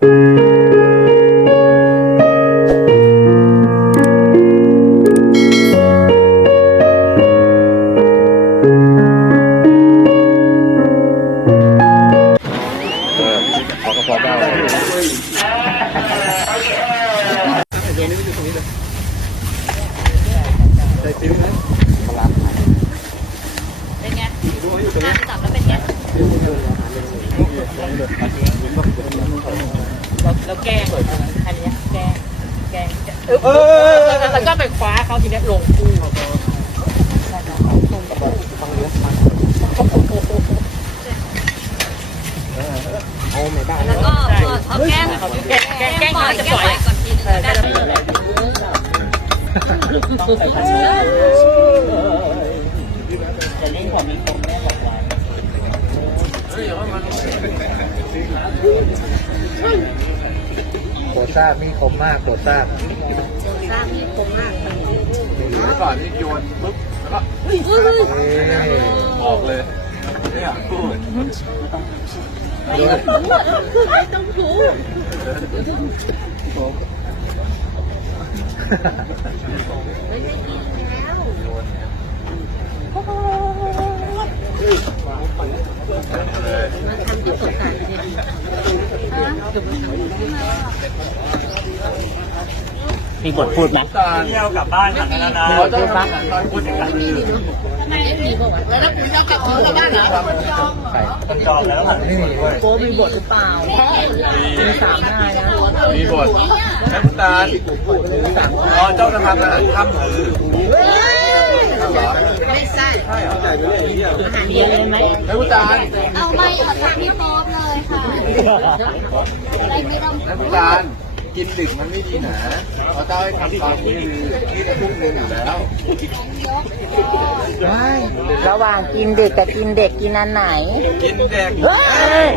พอก็พอได้เป็นไงงานจับแล้วเป็นไง แล้วแกล้งอันเนี้ยแกล้งแกล้งเออแล้วก็ไปคว้าเขาทีเนี้ยลงคู่แล้วก็พอแกล้งแกล้งแกล้งแกล้งปล่อยจะแกปล่อยก่อนทีนึงแล้วกันโดดซา กนี่คมมากโดดซากสร้างมีคมมากเมื่อก่อนนี่โยนปุ๊บแล้วก็ออกเลยเนี่ยพูดไม่ต้องถูทำที่ตกใจเนี่ย มีบทพูดไหมตาเที่ยวกลับบ้านกันแล้วนะเราต้องฟังตอนพูดอย่างนั้นไม่มีบอกว่าแล้วคุณจะกลับกลับบ้านเหรอต้องจองแล้วไม่มีด้วยโกมีบทหรือเปล่ามีสามนายนะมีบทน้ำตาลตอนเจ้าจะทำอาหารทำคือไม่ใช่ใช่เหรออาหารเย็นเลยไหมน้ำตาลเอาไม่เอาทางพี่ป๊อปเลย ค่ะอะไรไม่ต้องน้ำตาลกินดึกมันไม่ดีนะเพราะเจ้าให้ทำตอนนี้คือที่จะทุ่มเงินอยู่แล้วระหว่างกินดึกกับกินเด็กกินอันไหน กินเด็ก เฮ้ย